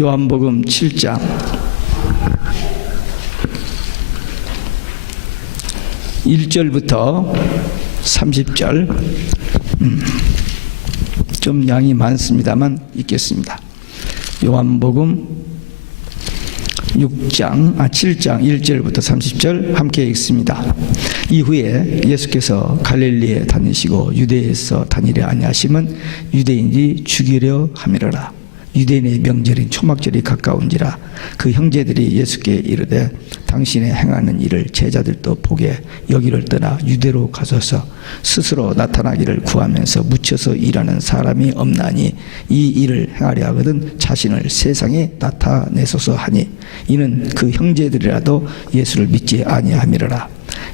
요한복음 7장 1절부터 30절, 좀 양이 많습니다만 읽겠습니다. 요한복음 7장 1절부터 30절 함께 읽습니다. 이후에 예수께서 갈릴리에 다니시고 유대에서 다니려 아니하심은 유대인이 죽이려 함이로라. 유대인의 명절인 초막절이 가까운지라. 그 형제들이 예수께 이르되 당신의 행하는 일을 제자들도 보게 여기를 떠나 유대로 가소서. 스스로 나타나기를 구하면서 묻혀서 일하는 사람이 없나니 이 일을 행하려 하거든 자신을 세상에 나타내소서 하니, 이는 그 형제들이라도 예수를 믿지 아니함이로라.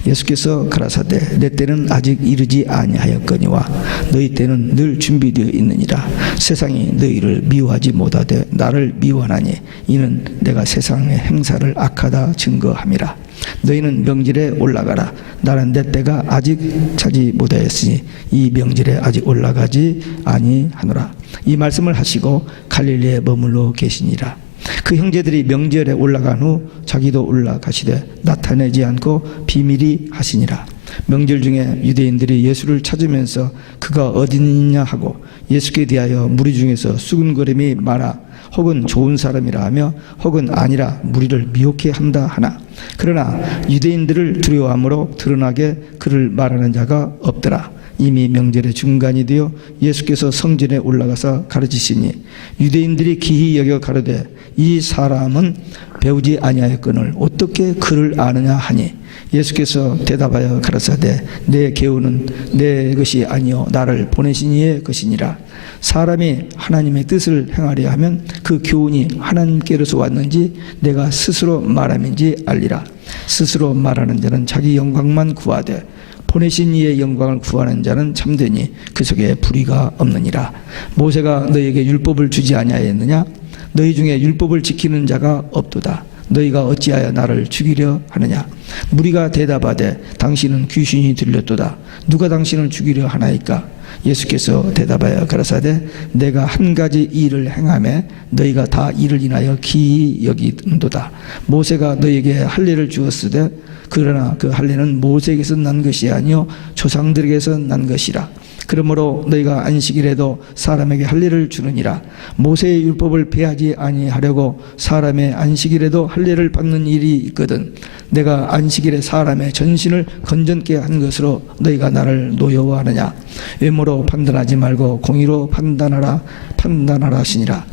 예수께서 가라사대 내 때는 아직 이르지 아니하였거니와 너희 때는 늘 준비되어 있느니라. 세상이 너희를 미워하지 못하되 나를 미워하나니 이는 내가 세상의 행사를 악하다 증거함이라. 너희는 명절에 올라가라. 나는 내 때가 아직 차지 못하였으니 이 명절에 아직 올라가지 아니하노라. 이 말씀을 하시고 갈릴리에 머물러 계시니라. 그 형제들이 명절에 올라간 후 자기도 올라가시되 나타내지 않고 비밀히 하시니라. 명절 중에 유대인들이 예수를 찾으면서 그가 어디 있느냐 하고 예수께 대하여 무리 중에서 수군거림이 많아 혹은 좋은 사람이라 하며 혹은 아니라 무리를 미혹해 한다 하나, 그러나 유대인들을 두려워함으로 드러나게 그를 말하는 자가 없더라. 이미 명절의 중간이 되어 예수께서 성전에 올라가서 가르치시니 유대인들이 기히 여겨 가로되 이 사람은 배우지 아니하였거늘 어떻게 그를 아느냐 하니, 예수께서 대답하여 가라사대 내 교훈은 내 것이 아니요 나를 보내신 이의 것이니라. 사람이 하나님의 뜻을 행하려 하면 그 교훈이 하나님께로서 왔는지 내가 스스로 말함인지 알리라. 스스로 말하는 자는 자기 영광만 구하되 보내신 이의 영광을 구하는 자는 참되니 그 속에 불의가 없느니라. 모세가 너희에게 율법을 주지 아니하였느냐? 너희 중에 율법을 지키는 자가 없도다. 너희가 어찌하여 나를 죽이려 하느냐? 무리가 대답하되 당신은 귀신이 들렸도다. 누가 당신을 죽이려 하나이까? 예수께서 대답하여 가라사대 내가 한 가지 일을 행하매 너희가 다 이를 인하여 기이 여기는도다. 모세가 너희에게 할례를 주었으되 그러나 그 할례는 모세에게서 난 것이 아니요 조상들에게서 난 것이라. 그러므로 너희가 안식일에도 사람에게 할례를 주느니라. 모세의 율법을 폐하지 아니하려고 사람의 안식일에도 할례를 받는 일이 있거든. 내가 안식일에 사람의 전신을 건전케 한 것으로 너희가 나를 노여워하느냐? 외모로 판단하지 말고 공의로 판단하라 하시니라.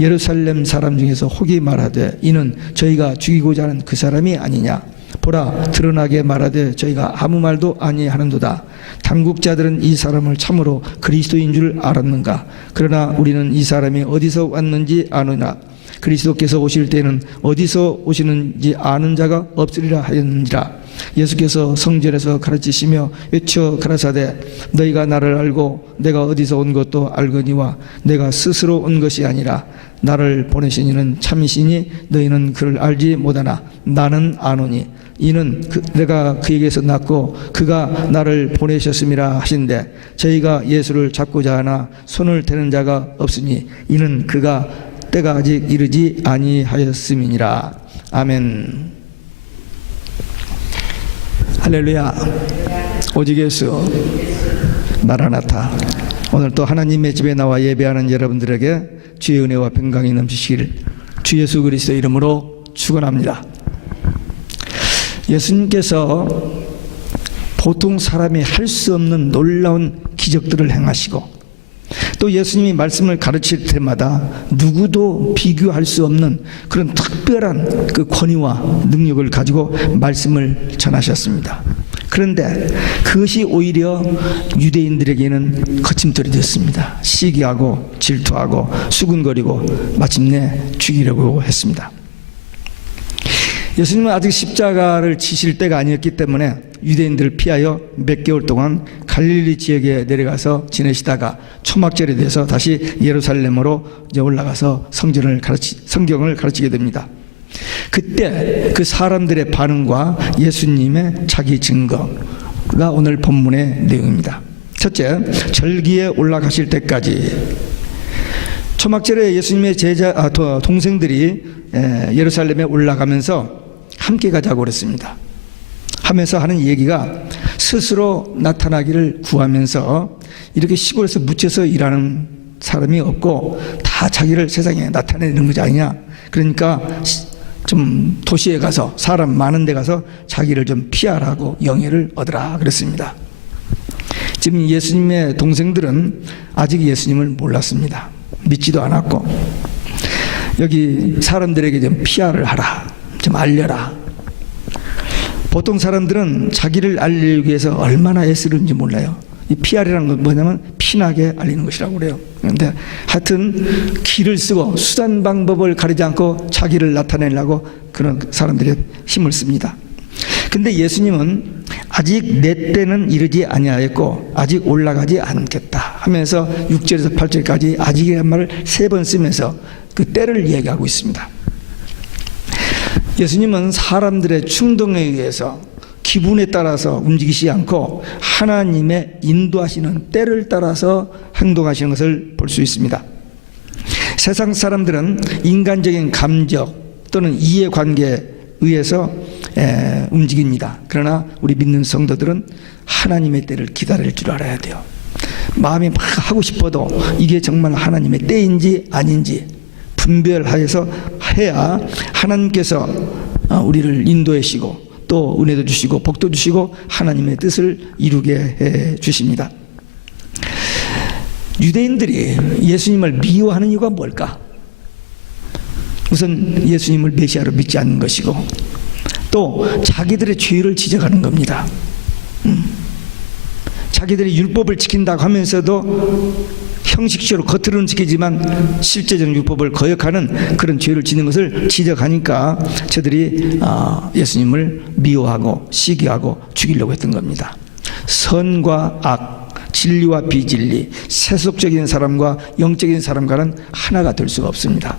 예루살렘 사람 중에서 혹이 말하되 이는 저희가 죽이고자 하는 그 사람이 아니냐? 보라, 드러나게 말하되 저희가 아무 말도 아니하는도다. 당국자들은 이 사람을 참으로 그리스도인 줄 알았는가? 그러나 우리는 이 사람이 어디서 왔는지 아느냐? 그리스도께서 오실 때는 어디서 오시는지 아는 자가 없으리라 하였느니라. 예수께서 성전에서 가르치시며 외쳐 가라사대 너희가 나를 알고 내가 어디서 온 것도 알거니와 내가 스스로 온 것이 아니라 나를 보내신 이는 참이시니 너희는 그를 알지 못하나 나는 아노니 이는 내가 그에게서 났고 그가 나를 보내셨음이라 하신대. 저희가 예수를 잡고자 하나 손을 대는 자가 없으니 이는 그가 때가 아직 이르지 아니하였음이니라. 아멘. 할렐루야. 오직 예수 마라나타. 오늘 또 하나님의 집에 나와 예배하는 여러분들에게 주의 은혜와 평강이 넘치시기를 주 예수 그리스도의 이름으로 축원합니다. 예수님께서 보통 사람이 할 수 없는 놀라운 기적들을 행하시고 또 예수님이 말씀을 가르칠 때마다 누구도 비교할 수 없는 그런 특별한 그 권위와 능력을 가지고 말씀을 전하셨습니다. 그런데 그것이 오히려 유대인들에게는 거침돌이 됐습니다. 시기하고 질투하고 수군거리고 마침내 죽이려고 했습니다. 예수님은 아직 십자가를 지실 때가 아니었기 때문에 유대인들을 피하여 몇 개월 동안 갈릴리 지역에 내려가서 지내시다가 초막절이 돼서 다시 예루살렘으로 이제 올라가서 성경을 가르치게 됩니다. 그때 그 사람들의 반응과 예수님의 자기 증거가 오늘 본문의 내용입니다. 첫째, 절기에 올라가실 때까지 초막절에 예수님의 동생들이 예루살렘에 올라가면서 함께 가자고 그랬습니다. 하면서 하는 얘기가 스스로 나타나기를 구하면서 이렇게 시골에서 묻혀서 일하는 사람이 없고 다 자기를 세상에 나타내는 거지 아니냐. 그러니까 좀 도시에 가서 사람 많은 데 가서 자기를 좀 피하라고 영예를 얻으라 그랬습니다. 지금 예수님의 동생들은 아직 예수님을 몰랐습니다. 믿지도 않았고 여기 사람들에게 좀 피하를 하라, 좀 알려라. 보통 사람들은 자기를 알리기 위해서 얼마나 애쓰는지 몰라요. 이 피하라는 건 뭐냐면 피나게 알리는 것이라고 그래요. 그런데 하여튼 길을 쓰고 수단 방법을 가리지 않고 자기를 나타내려고 그런 사람들이 힘을 씁니다. 근데 예수님은 아직 내 때는 이르지 아니하였고 아직 올라가지 않겠다 하면서 6절에서 8절까지 아직이라는 말을 3번 쓰면서 그 때를 얘기하고 있습니다. 예수님은 사람들의 충동에 의해서 기분에 따라서 움직이지 않고 하나님의 인도하시는 때를 따라서 행동하시는 것을 볼 수 있습니다. 세상 사람들은 인간적인 감정 또는 이해관계에 의해서 움직입니다. 그러나 우리 믿는 성도들은 하나님의 때를 기다릴 줄 알아야 돼요. 마음이 막 하고 싶어도 이게 정말 하나님의 때인지 아닌지 분별하여서 해야 하나님께서 우리를 인도해 주시고 또 은혜도 주시고 복도 주시고 하나님의 뜻을 이루게 해 주십니다. 유대인들이 예수님을 미워하는 이유가 뭘까? 우선 예수님을 메시아로 믿지 않는 것이고 또 자기들의 죄를 지적하는 겁니다. 자기들이 율법을 지킨다고 하면서도 형식적으로 겉으로는 지키지만 실제적인 율법을 거역하는 그런 죄를 짓는 것을 지적하니까 저들이 예수님을 미워하고 시기하고 죽이려고 했던 겁니다. 선과 악, 진리와 비진리, 세속적인 사람과 영적인 사람과는 하나가 될 수가 없습니다.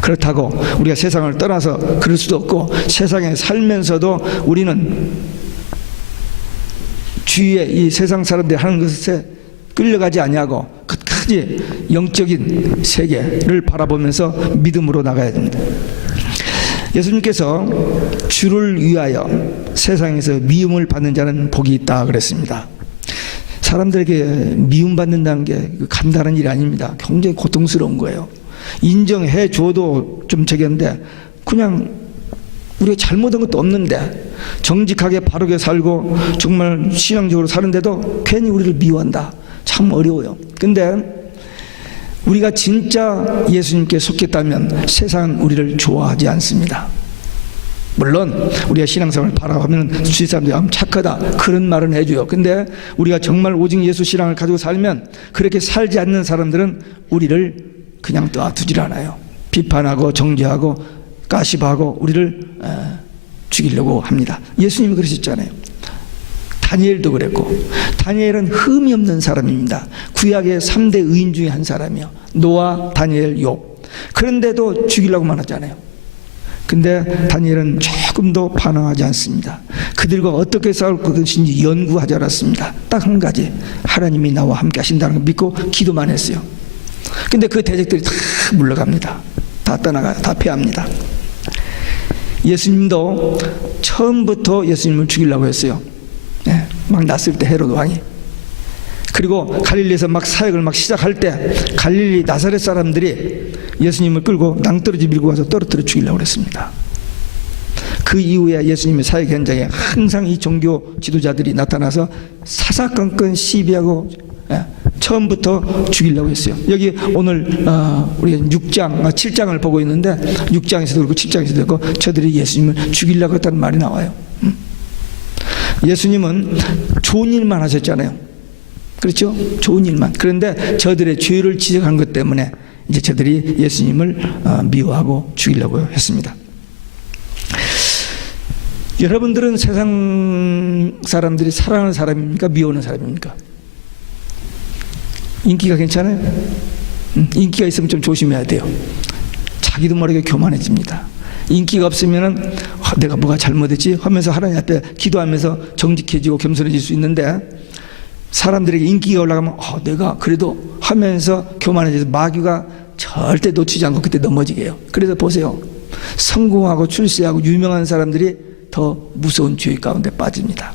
그렇다고 우리가 세상을 떠나서 그럴 수도 없고 세상에 살면서도 우리는 주위에 이 세상 사람들이 하는 것에 끌려가지 아니하고 끝까지 영적인 세계를 바라보면서 믿음으로 나가야 됩니다. 예수님께서 주를 위하여 세상에서 미움을 받는 자는 복이 있다 그랬습니다. 사람들에게 미움받는다는 게 간단한 일이 아닙니다. 굉장히 고통스러운 거예요. 인정해 줘도 좀 저기인데 그냥 우리가 잘못한 것도 없는데 정직하게 바르게 살고 정말 신앙적으로 사는데도 괜히 우리를 미워한다. 참 어려워요. 근데 우리가 진짜 예수님께 속했다면 세상은 우리를 좋아하지 않습니다. 물론 우리가 신앙생활을 바라보면 주위 사람들이 착하다 그런 말은 해줘요. 근데 우리가 정말 오직 예수 신앙을 가지고 살면 그렇게 살지 않는 사람들은 우리를 그냥 놔두질 않아요. 비판하고 정죄하고 가십하고 우리를 죽이려고 합니다. 예수님이 그러셨잖아요. 다니엘도 그랬고 다니엘은 흠이 없는 사람입니다. 구약의 3대 의인 중에 한 사람이요. 노아, 다니엘, 욥. 그런데도 죽이려고만 하잖아요. 근데 다니엘은 조금도 반항하지 않습니다. 그들과 어떻게 싸울 것인지 연구하지 않았습니다. 딱 한 가지, 하나님이 나와 함께 하신다는 걸 믿고 기도만 했어요. 근데 그 대적들이 다 물러갑니다. 다 떠나가요. 다 패합니다. 예수님도 처음부터 예수님을 죽이려고 했어요. 네, 막 났을 때 헤롯 왕이. 그리고 갈릴리에서 막 사역을 막 시작할 때 갈릴리 나사렛 사람들이 예수님을 끌고 낭떠러지 밀고 가서 떨어뜨려 죽이려고 했습니다. 그 이후에 예수님의 사역 현장에 항상 이 종교 지도자들이 나타나서 사사건건 시비하고 처음부터 죽이려고 했어요. 여기 오늘 우리 6장, 7장을 보고 있는데 6장에서도 그렇고 7장에서도 그렇고 저들이 예수님을 죽이려고 했다는 말이 나와요. 예수님은 좋은 일만 하셨잖아요. 그렇죠? 좋은 일만. 그런데 저들의 죄를 지적한 것 때문에 이제 저들이 예수님을 미워하고 죽이려고 했습니다. 여러분들은 세상 사람들이 사랑하는 사람입니까? 미워하는 사람입니까? 인기가 괜찮아요? 인기가 있으면 좀 조심해야 돼요. 자기도 모르게 교만해집니다. 인기가 없으면은 내가 뭐가 잘못했지 하면서 하나님 앞에 기도하면서 정직해지고 겸손해질 수 있는데 사람들에게 인기가 올라가면 내가 그래도 하면서 교만해져서 마귀가 절대 놓치지 않고 그때 넘어지게 해요. 그래서 보세요. 성공하고 출세하고 유명한 사람들이 더 무서운 죄 가운데 빠집니다.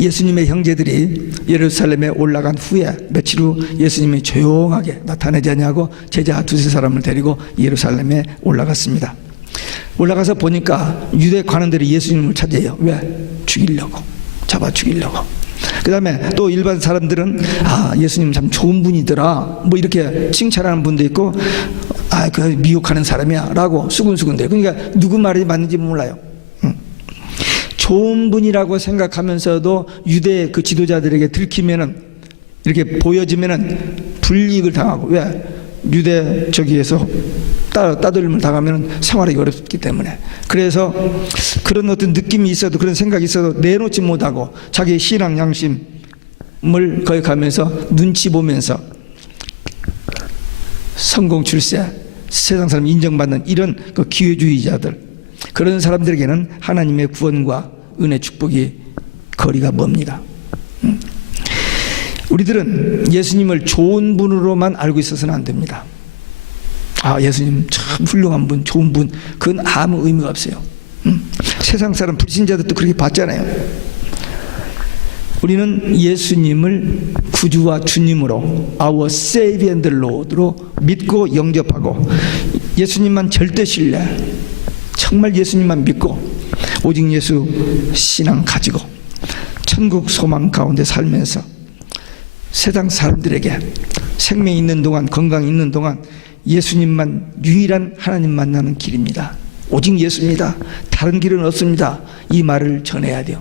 예수님의 형제들이 예루살렘에 올라간 후에 며칠 후 예수님이 조용하게 나타나지 않냐고 제자 두세 사람을 데리고 예루살렘에 올라갔습니다. 올라가서 보니까 유대 관원들이 예수님을 찾아요. 왜? 죽이려고. 잡아 죽이려고. 그 다음에 또 일반 사람들은 예수님 참 좋은 분이더라 뭐 이렇게 칭찬하는 분도 있고 그 미혹하는 사람이야 라고 수근수근대요. 그러니까 누구 말이 맞는지 몰라요. 좋은 분이라고 생각하면서도 유대 그 지도자들에게 들키면은 이렇게 보여지면은 불이익을 당하고, 왜? 유대 저기에서 따돌림을 당하면 생활하기 어렵기 때문에. 그래서 그런 어떤 느낌이 있어도, 그런 생각이 있어도 내놓지 못하고 자기의 신앙 양심을 거역하면서 눈치 보면서 성공 출세, 세상 사람 인정받는 이런 그 기회주의자들, 그런 사람들에게는 하나님의 구원과 은혜 축복이 거리가 멉니다. 우리들은 예수님을 좋은 분으로만 알고 있어서는 안 됩니다. 예수님 참 훌륭한 분, 좋은 분, 그건 아무 의미가 없어요. 세상 사람 불신자들도 그렇게 봤잖아요. 우리는 예수님을 구주와 주님으로 Our Savior and Lord로 믿고 영접하고, 예수님만 절대 신뢰, 정말 예수님만 믿고 오직 예수 신앙 가지고 천국 소망 가운데 살면서 세상 사람들에게 생명이 있는 동안, 건강이 있는 동안 예수님만 유일한 하나님 만나는 길입니다. 오직 예수입니다. 다른 길은 없습니다. 이 말을 전해야 돼요.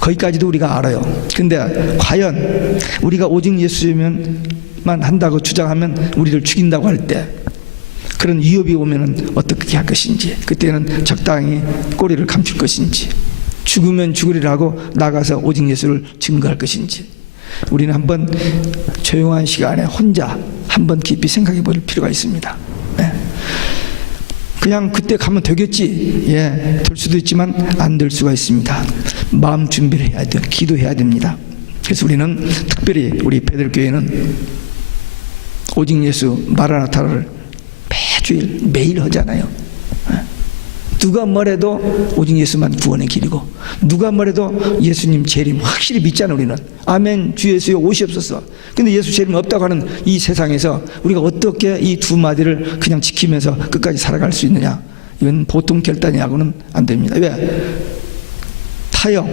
거기까지도 우리가 알아요. 근데 과연 우리가 오직 예수님만 한다고 주장하면 우리를 죽인다고 할 때 그런 위협이 오면은 어떻게 할 것인지, 그때는 적당히 꼬리를 감출 것인지, 죽으면 죽으리라 하고 나가서 오직 예수를 증거할 것인지, 우리는 한번 조용한 시간에 혼자 한번 깊이 생각해 볼 필요가 있습니다. 네. 그냥 그때 가면 되겠지. 될 수도 있지만 안 될 수가 있습니다. 마음 준비를 해야 돼요. 기도해야 됩니다. 그래서 우리는 특별히 우리 베들교회는 오직 예수 마라나타를 매주일 매일 하잖아요. 누가 뭐래도 오직 예수만 구원의 길이고, 누가 뭐래도 예수님 재림 확실히 믿잖아. 우리는 아멘 주 예수여 오시옵소서. 근데 예수 재림 없다고 하는 이 세상에서 우리가 어떻게 이 두 마디를 그냥 지키면서 끝까지 살아갈 수 있느냐, 이건 보통 결단이하고는 안 됩니다. 왜? 타협,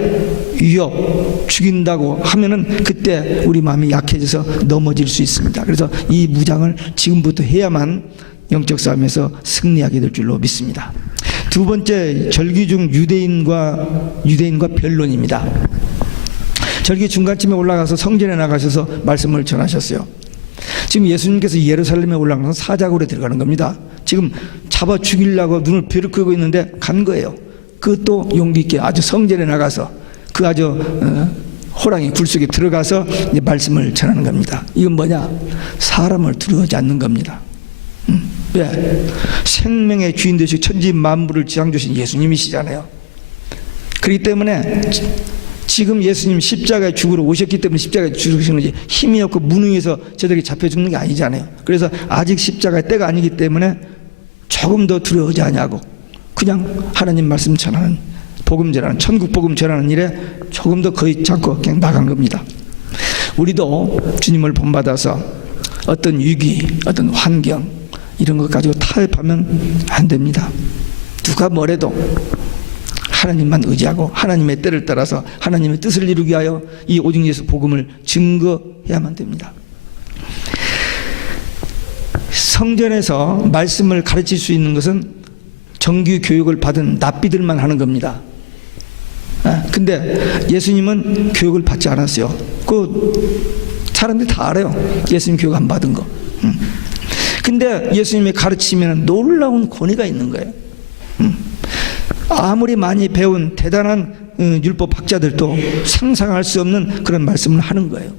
위협, 죽인다고 하면은 그때 우리 마음이 약해져서 넘어질 수 있습니다. 그래서 이 무장을 지금부터 해야만 영적 싸움에서 승리하게 될 줄로 믿습니다. 두 번째, 절기 중 유대인과 변론입니다. 절기 중간쯤에 올라가서 성전에 나가셔서 말씀을 전하셨어요. 지금 예수님께서 예루살렘에 올라가서 사자굴에 들어가는 겁니다. 지금 잡아 죽이려고 눈을 벼르크고 있는데 간 거예요. 그것도 용기 있게 아주 성전에 나가서 그 아주 호랑이 굴 속에 들어가서 이제 말씀을 전하는 겁니다. 이건 뭐냐? 사람을 두려워하지 않는 겁니다. 왜? 생명의 주인 되시고 천지 만물을 지상 주신 예수님이시잖아요. 그렇기 때문에 지금 예수님 십자가에 죽으러 오셨기 때문에 십자가에 죽으시는 거지, 힘이 없고 무능해서 저들이 잡혀 죽는 게 아니잖아요. 그래서 아직 십자가의 때가 아니기 때문에 조금 더 두려워하지 않냐고, 그냥 하나님 말씀 전하는, 복음 전하는, 천국 복음 전하는 일에 조금 더 거의 않고 그냥 나간 겁니다. 우리도 주님을 본받아서 어떤 위기, 어떤 환경 이런 것 가지고 타협하면 안 됩니다. 누가 뭐래도 하나님만 의지하고 하나님의 때를 따라서 하나님의 뜻을 이루기 위하여 이 오직 예수 복음을 증거해야만 됩니다. 성전에서 말씀을 가르칠 수 있는 것은 정규 교육을 받은 납비들만 하는 겁니다. 근데 예수님은 교육을 받지 않았어요. 그 사람들이 다 알아요. 예수님 교육 안 받은 거. 근데 예수님이 가르치면 놀라운 권위가 있는 거예요. 아무리 많이 배운 대단한 율법 학자들도 상상할 수 없는 그런 말씀을 하는 거예요.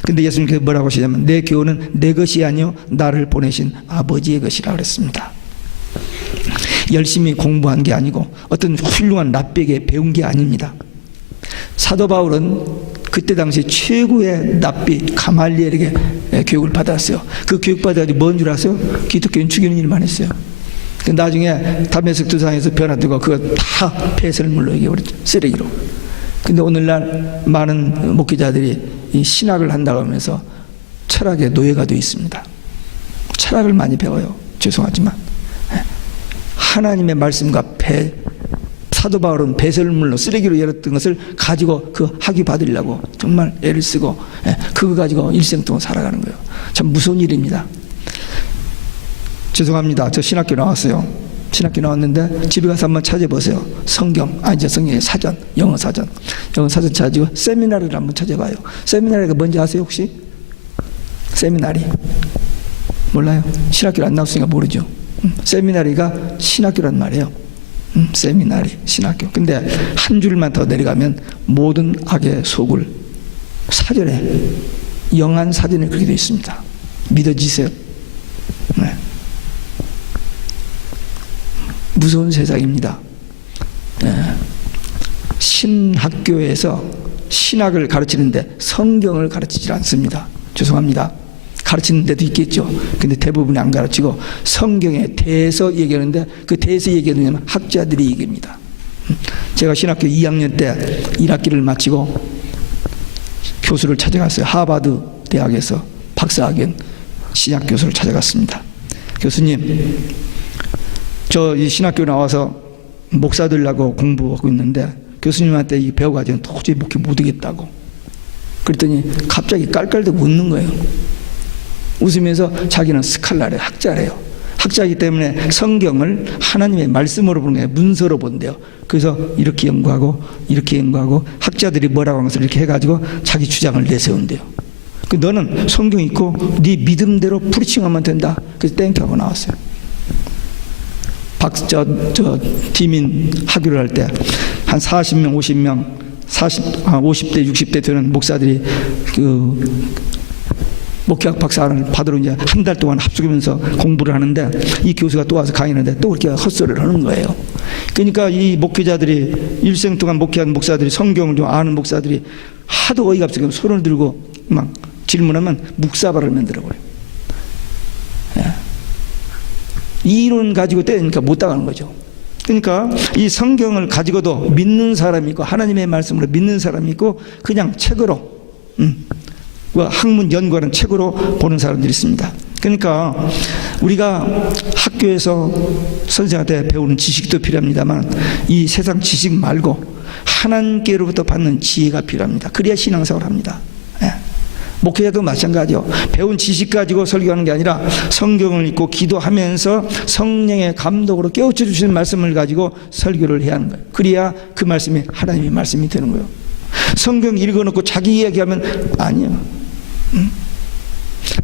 근데 예수님께서 뭐라고 하시냐면 내 교훈은 내 것이 아니요 나를 보내신 아버지의 것이라고 그랬습니다. 열심히 공부한 게 아니고 어떤 훌륭한 랍비에게 배운 게 아닙니다. 사도 바울은 그때 당시 최고의 납비 가말리엘에게 교육을 받았어요. 그 교육 받아가지고 뭔 줄 아세요? 기독교인 죽이는 일만 했어요. 나중에 다메섹 두상에서 변화되고 그거 다 폐설물로 이겨버렸죠. 쓰레기로. 근데 오늘날 많은 목회자들이 이 신학을 한다고 하면서 철학의 노예가 되어 있습니다. 철학을 많이 배워요. 죄송하지만 하나님의 말씀과 사도 바울은 배설물로 쓰레기로 열었던 것을 가지고 그 학위 받으려고 정말 애를 쓰고 그거 가지고 일생 동안 살아가는 거예요. 참 무서운 일입니다. 죄송합니다. 저 신학교 나왔어요. 신학교 나왔는데 집에 가서 한번 찾아보세요. 성경의 사전, 영어 사전 찾아가지고 세미나리를 한번 찾아봐요. 세미나리가 뭔지 아세요 혹시? 세미나리 몰라요? 신학교를 안 나왔으니까 모르죠. 세미나리가 신학교란 말이에요. 세미나리, 신학교. 근데 한 줄만 더 내려가면 모든 악의 속을 사전에 영한 사전에 그렇게 되어 있습니다. 믿어지세요? 네. 무서운 세상입니다. 네. 신학교에서 신학을 가르치는데 성경을 가르치지 않습니다. 죄송합니다. 가르치는 데도 있겠죠. 근데 대부분이 안 가르치고 성경에 대해서 얘기하는데 그 대해서 얘기하는 학자들이 얘기합니다. 제가 신학교 2학년 때 1학기를 마치고 교수를 찾아갔어요. 하버드 대학에서 박사학위원 신학 교수를 찾아갔습니다. 교수님, 저 이 신학교 나와서 목사 되려고 공부하고 있는데 교수님한테 이 배워가지고 도저히 목회 못하겠다고. 그랬더니 갑자기 깔깔대고 웃는 거예요. 웃으면서 자기는 스칼라래, 학자래요. 학자이기 때문에 성경을 하나님의 말씀으로 보는 게 문서로 본대요. 그래서 이렇게 연구하고 이렇게 연구하고 학자들이 뭐라고 한 것을 이렇게 해가지고 자기 주장을 내세운대요. 너는 성경 있고 네 믿음대로 프리칭하면 된다. 그래서 땡큐 하고 나왔어요. 디민 학교를 할 때 한 40명, 50명, 50대, 60대 되는 목사들이 목회학 박사를 받으러 이제 한 달 동안 합숙하면서 공부를 하는데 이 교수가 또 와서 강의하는데 또 그렇게 헛소리를 하는 거예요. 그러니까 이 목회자들이 일생 동안 목회한 목사들이 성경을 좀 아는 목사들이 하도 어이가 없으니까 손을 들고 막 질문하면 묵사발을 만들어버려요. 이 이론 가지고 때리니까 못 당하는 거죠. 그러니까 이 성경을 가지고도 믿는 사람이 있고 하나님의 말씀으로 믿는 사람이 있고 그냥 책으로 학문 연구하는 책으로 보는 사람들이 있습니다. 그러니까 우리가 학교에서 선생한테 배우는 지식도 필요합니다만 이 세상 지식 말고 하나님께로부터 받는 지혜가 필요합니다. 그래야 신앙생활을 합니다. 목회자도 마찬가지요. 배운 지식 가지고 설교하는 게 아니라 성경을 읽고 기도하면서 성령의 감독으로 깨우쳐 주시는 말씀을 가지고 설교를 해야 하는 거예요. 그래야 그 말씀이 하나님의 말씀이 되는 거예요. 성경 읽어놓고 자기 이야기하면 아니요.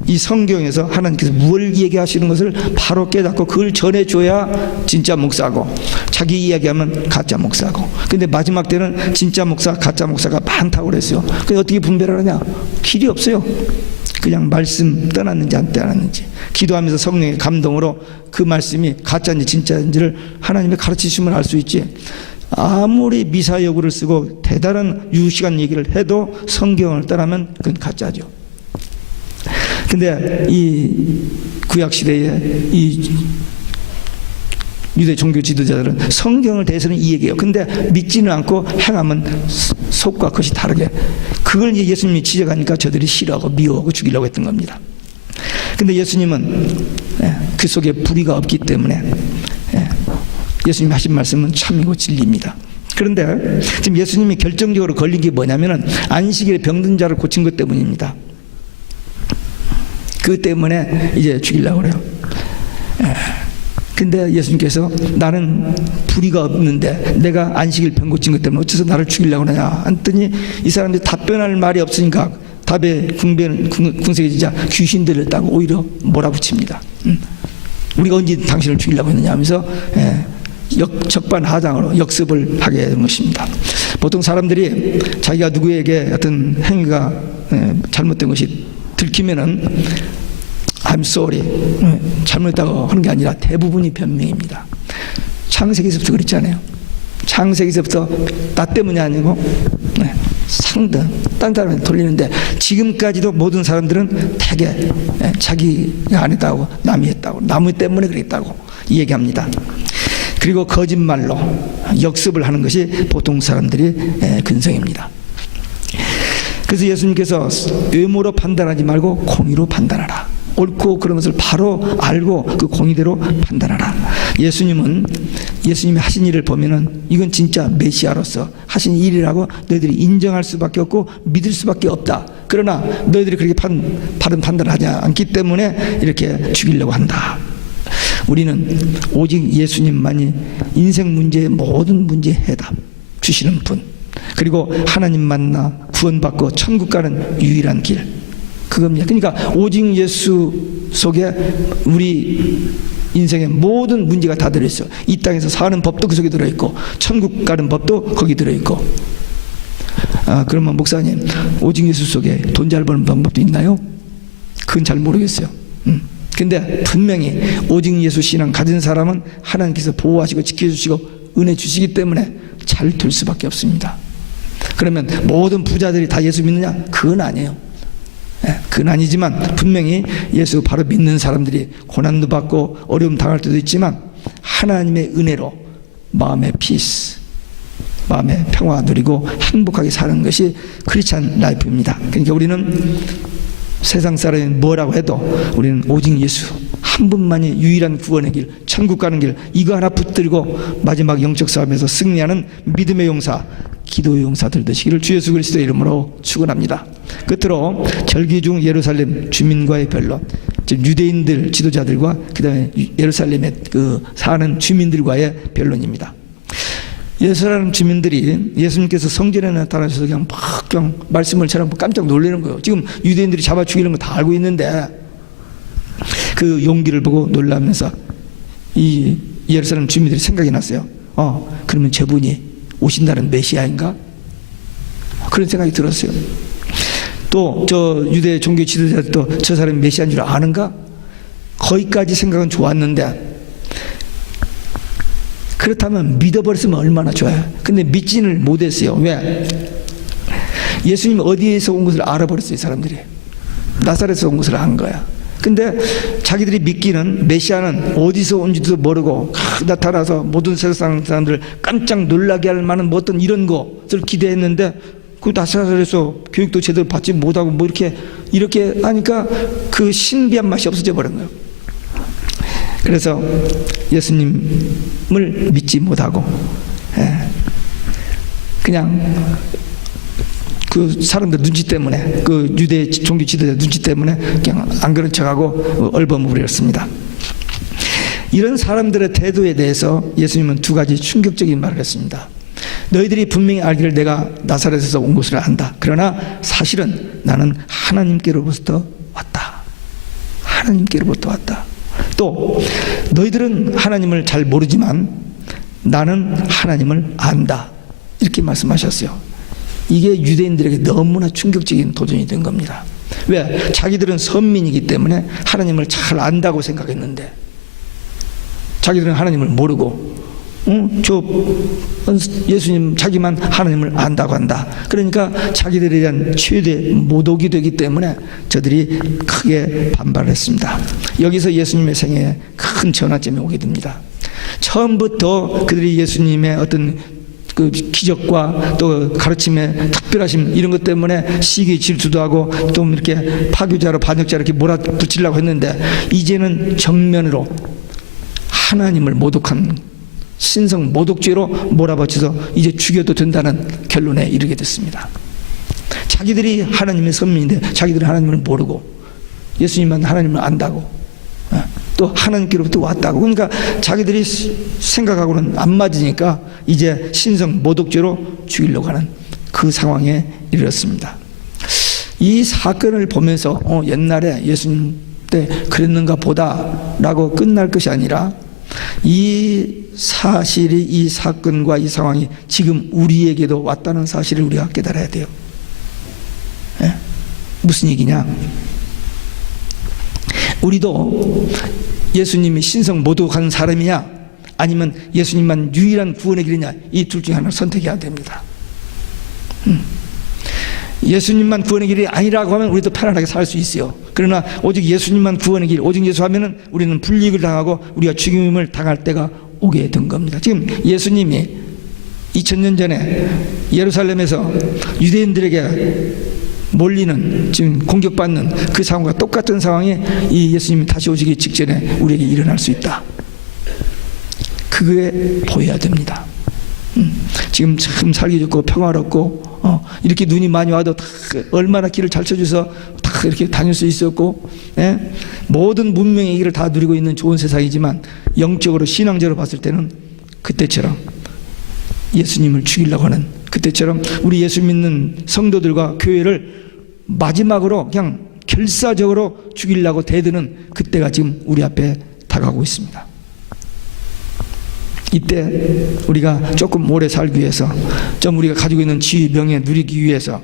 이 성경에서 하나님께서 무엇을 얘기하시는 것을 바로 깨닫고 그걸 전해줘야 진짜 목사고, 자기 이야기하면 가짜 목사고. 근데 마지막 때는 진짜 목사, 가짜 목사가 많다고 그랬어요. 그래서 어떻게 분별을 하냐? 길이 없어요. 그냥 말씀 떠났는지 안 떠났는지 기도하면서 성령의 감동으로 그 말씀이 가짜인지 진짜인지를 하나님이 가르치시면 알 수 있지. 아무리 미사여구를 쓰고 대단한 유시간 얘기를 해도 성경을 떠나면 그건 가짜죠. 근데 이 구약시대에 이 유대 종교 지도자들은 성경을 대해서는 이 얘기해요. 근데 믿지는 않고 행하면 속과 겉이 다르게. 그걸 이제 예수님이 지적하니까 저들이 싫어하고 미워하고 죽이려고 했던 겁니다. 근데 예수님은 그 속에 불의가 없기 때문에 예수님이 하신 말씀은 참이고 진리입니다. 그런데 지금 예수님이 결정적으로 걸린 게 뭐냐면은 안식일에 병든 자를 고친 것 때문입니다. 그 때문에 이제 죽이려고 그래요. 근데 예수님께서 나는 불의가 없는데 내가 안식일 병 고친 것 때문에 어째서 나를 죽이려고 그러냐 했더니 이 사람들이 답변할 말이 없으니까 답에 궁색해지자 귀신들을 따고 오히려 몰아붙입니다. 우리가 언제 당신을 죽이려고 했느냐 하면서 적반하장으로 역습을 하게 된 것입니다. 보통 사람들이 자기가 누구에게 어떤 행위가 잘못된 것이 들키면은 I'm sorry 잘못했다고 하는 게 아니라 대부분이 변명입니다. 창세기에서부터 그랬잖아요. 창세기서부터 나 때문이 아니고 상등 딴 사람한테 돌리는데, 지금까지도 모든 사람들은 대개 자기가 안 했다고, 남이 했다고, 나무 때문에 그랬다고 얘기합니다. 그리고 거짓말로 역습을 하는 것이 보통 사람들의 근성입니다. 그래서 예수님께서 외모로 판단하지 말고 공의로 판단하라. 옳고 그런 것을 바로 알고 그 공의대로 판단하라. 예수님이 하신 일을 보면은 이건 진짜 메시아로서 하신 일이라고 너희들이 인정할 수밖에 없고 믿을 수밖에 없다. 그러나 너희들이 그렇게 바른 판단을 하지 않기 때문에 이렇게 죽이려고 한다. 우리는 오직 예수님만이 인생 문제의 모든 문제의 해답 주시는 분, 그리고 하나님 만나 구원받고 천국 가는 유일한 길, 그겁니다. 그러니까 오직 예수 속에 우리 인생의 모든 문제가 다 들어있어요. 이 땅에서 사는 법도 그 속에 들어있고 천국 가는 법도 거기 들어있고. 그러면 목사님, 오직 예수 속에 돈 잘 버는 방법도 있나요? 그건 잘 모르겠어요. 근데 분명히 오직 예수 신앙 가진 사람은 하나님께서 보호하시고 지켜주시고 은혜 주시기 때문에 잘 될 수밖에 없습니다. 그러면 모든 부자들이 다 예수 믿느냐? 그건 아니에요. 그건 아니지만 분명히 예수 바로 믿는 사람들이 고난도 받고 어려움 당할 때도 있지만 하나님의 은혜로 마음의 피스, 마음의 평화 누리고 행복하게 사는 것이 크리스찬 라이프입니다. 그러니까 우리는 세상 사람이 뭐라고 해도 우리는 오직 예수 한 분만이 유일한 구원의 길, 천국 가는 길, 이거 하나 붙들고 마지막 영적 싸움에서 승리하는 믿음의 용사, 기도의 용사들 되시기를 주 예수 그리스도의 이름으로 축원합니다. 끝으로 절기 중 예루살렘 주민과의 변론, 즉 유대인들 지도자들과 그 다음에 예루살렘에 사는 주민들과의 변론입니다. 예루살렘 주민들이 예수님께서 성전에 나타나셔서 그냥 말씀을 전하면 깜짝 놀라는 거예요. 지금 유대인들이 잡아 죽이는 거 다 알고 있는데 그 용기를 보고 놀라면서 이 예루살렘 주민들이 생각이 났어요. 그러면 저분이 오신다는 메시아인가? 그런 생각이 들었어요. 또 저 유대 종교 지도자들도 저 사람이 메시아인 줄 아는가? 거기까지 생각은 좋았는데 그렇다면 믿어버렸으면 얼마나 좋아요. 근데 믿지는 못했어요. 왜? 예수님 어디에서 온 것을 알아버렸어요. 사람들이 나사렛에서 온 것을 안 거야. 근데 자기들이 믿기는 메시아는 어디서 온지도 모르고 나타나서 모든 세상 사람들을 깜짝 놀라게 할 만한 뭐 어떤 이런 것을 기대했는데 그 나사렛에서 교육도 제대로 받지 못하고 뭐 이렇게 하니까 그 신비한 맛이 없어져 버린 거예요. 그래서 예수님을 믿지 못하고 그냥 그 사람들 눈치 때문에, 그 유대 종교 지도자 눈치 때문에 그냥 안 그런 척하고 얼버무렸습니다. 이런 사람들의 태도에 대해서 예수님은 두 가지 충격적인 말을 했습니다. 너희들이 분명히 알기를 내가 나사렛에서 온 것을 안다. 그러나 사실은 나는 하나님께로부터 왔다. 하나님께로부터 왔다. 또 너희들은 하나님을 잘 모르지만 나는 하나님을 안다. 이렇게 말씀하셨어요. 이게 유대인들에게 너무나 충격적인 도전이 된 겁니다. 왜? 자기들은 선민이기 때문에 하나님을 잘 안다고 생각했는데 자기들은 하나님을 모르고 저 예수님 자기만 하나님을 안다고 한다. 그러니까 자기들에 대한 최대 모독이 되기 때문에 저들이 크게 반발했습니다. 여기서 예수님의 생애에 큰 전환점이 오게 됩니다. 처음부터 그들이 예수님의 어떤 그 기적과 또 가르침의 특별하심 이런 것 때문에 시기 질투도 하고 또 이렇게 파교자로 반역자로 이렇게 몰아붙이려고 했는데 이제는 정면으로 하나님을 모독한 신성 모독죄로 몰아붙여서 이제 죽여도 된다는 결론에 이르게 됐습니다. 자기들이 하나님의 선민인데 자기들은 하나님을 모르고 예수님만 하나님을 안다고 또 하나님께로부터 왔다고, 그러니까 자기들이 생각하고는 안 맞으니까 이제 신성 모독죄로 죽이려고 하는 그 상황에 이르렀습니다. 이 사건을 보면서 옛날에 예수님 때 그랬는가 보다 라고 끝날 것이 아니라 이 사실이, 이 사건과 이 상황이 지금 우리에게도 왔다는 사실을 우리가 깨달아야 돼요. 무슨 얘기냐? 우리도 예수님이 신성 모독한 사람이냐 아니면 예수님만 유일한 구원의 길이냐, 이 둘 중에 하나를 선택해야 됩니다. 예수님만 구원의 길이 아니라고 하면 우리도 편안하게 살 수 있어요. 그러나 오직 예수님만 구원의 길, 오직 예수 하면은 우리는 불이익을 당하고 우리가 죽임을 당할 때가 오게 된 겁니다. 지금 예수님이 2000년 전에 예루살렘에서 유대인들에게 몰리는, 지금 공격받는 그 상황과 똑같은 상황이 이 예수님이 다시 오시기 직전에 우리에게 일어날 수 있다. 그게 보여야 됩니다. 지금 참 살기 좋고 평화롭고 이렇게 눈이 많이 와도 다 얼마나 길을 잘 쳐줘서 다 이렇게 다닐 수 있었고, 예? 모든 문명의 길을 다 누리고 있는 좋은 세상이지만 영적으로 신앙적으로 봤을 때는 그때처럼 예수님을 죽이려고 하는, 그때처럼 우리 예수 믿는 성도들과 교회를 마지막으로 그냥 결사적으로 죽이려고 대드는 그때가 지금 우리 앞에 다가오고 있습니다. 이때 우리가 조금 오래 살기 위해서, 좀 우리가 가지고 있는 지위 명예 누리기 위해서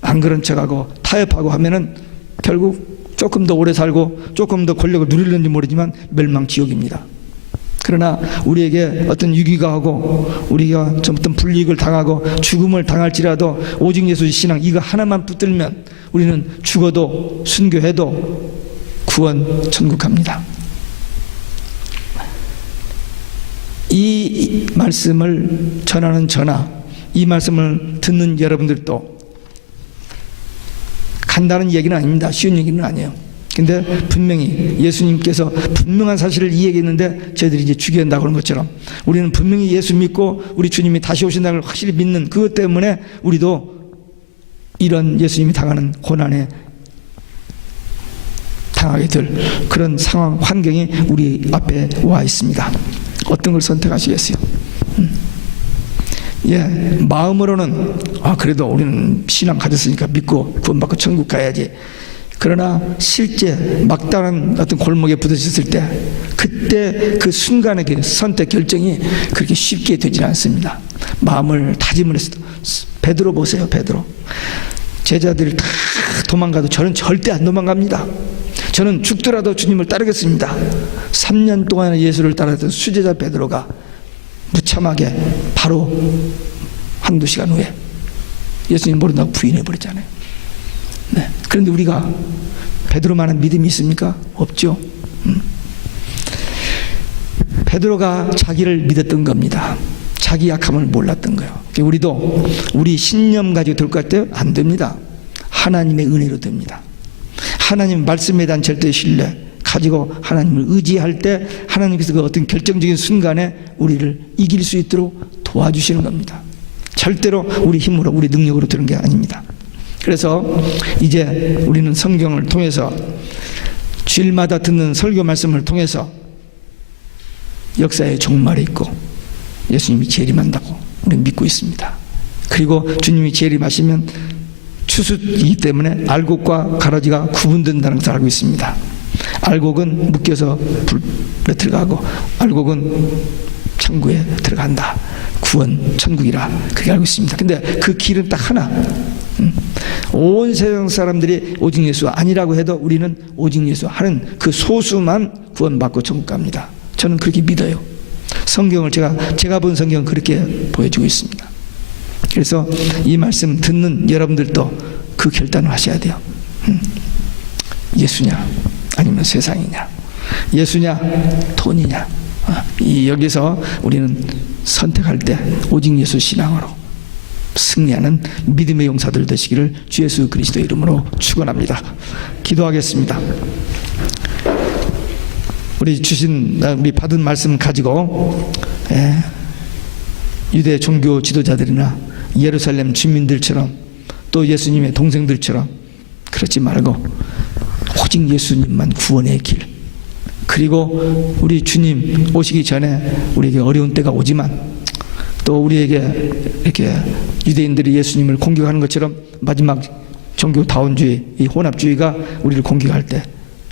안 그런 척하고 타협하고 하면은 결국 조금 더 오래 살고 조금 더 권력을 누리는지 모르지만 멸망 지옥입니다. 그러나 우리에게 어떤 위기가 오고 우리가 좀 어떤 불이익을 당하고 죽음을 당할지라도 오직 예수 신앙 이거 하나만 붙들면 우리는 죽어도 순교해도 구원 천국 갑니다. 이 말씀을 전하는 저나 이 말씀을 듣는 여러분들도 간단한 얘기는 아닙니다. 쉬운 얘기는 아니에요. 근데 분명히 예수님께서 분명한 사실을 이야기했는데 저희들이 이제 죽여낸다고 하는 것처럼 우리는 분명히 예수 믿고 우리 주님이 다시 오신다는 걸 확실히 믿는 그것 때문에 우리도 이런 예수님이 당하는 고난에 당하게 될 그런 상황, 환경이 우리 앞에 와 있습니다. 어떤 걸 선택하시겠어요? 예, 마음으로는 그래도 우리는 신앙 가졌으니까 믿고 구원받고 천국 가야지. 그러나 실제 막다른 어떤 골목에 부딪혔을 때 그때 그 순간의 그 선택 결정이 그렇게 쉽게 되지 않습니다. 마음을 다짐을 했어. 베드로 보세요. 베드로 제자들이 다 도망가도 저는 절대 안 도망갑니다. 저는 죽더라도 주님을 따르겠습니다. 3년 동안 예수를 따랐던 수제자 베드로가 무참하게 바로 한두 시간 후에 예수님 모른다고 부인해버렸잖아요. 네. 그런데 우리가 베드로만한 믿음이 있습니까? 없죠. 베드로가 자기를 믿었던 겁니다. 자기 약함을 몰랐던 거예요. 우리도 우리 신념 가지고 될 것 같아요? 안 됩니다. 하나님의 은혜로 됩니다. 하나님 말씀에 대한 절대 신뢰 가지고 하나님을 의지할 때 하나님께서 그 어떤 결정적인 순간에 우리를 이길 수 있도록 도와주시는 겁니다. 절대로 우리 힘으로 우리 능력으로 되는 게 아닙니다. 그래서 이제 우리는 성경을 통해서 주일마다 듣는 설교 말씀을 통해서 역사의 종말이 있고 예수님이 재림한다고 우리는 믿고 있습니다. 그리고 주님이 재림하시면 추수이기 때문에 알곡과 가라지가 구분된다는 것을 알고 있습니다. 알곡은 묶여서 불에 들어가고 알곡은 천국에 들어간다. 구원 천국이라 그렇게 알고 있습니다. 근데 그 길은 딱 하나. 온 세상 사람들이 오직 예수 아니라고 해도 우리는 오직 예수 하는 그 소수만 구원받고 천국 갑니다. 저는 그렇게 믿어요. 성경을 제가 본 성경은 그렇게 보여주고 있습니다. 그래서 이 말씀 듣는 여러분들도 그 결단을 하셔야 돼요. 예수냐 아니면 세상이냐, 예수냐 돈이냐. 여기서 우리는 선택할 때 오직 예수 신앙으로 승리하는 믿음의 용사들 되시기를 주 예수 그리스도의 이름으로 축원합니다. 기도하겠습니다. 우리 받은 말씀 가지고 유대 종교 지도자들이나 예루살렘 주민들처럼 또 예수님의 동생들처럼 그렇지 말고 오직 예수님만 구원의 길, 그리고 우리 주님 오시기 전에 우리에게 어려운 때가 오지만 또 우리에게 이렇게 유대인들이 예수님을 공격하는 것처럼 마지막 종교다원주의, 이 혼합주의가 우리를 공격할 때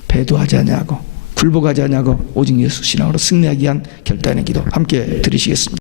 배도하지 않냐고 굴복하지 않냐고 오직 예수 신앙으로 승리하기 위한 결단의 기도 함께 드리시겠습니다.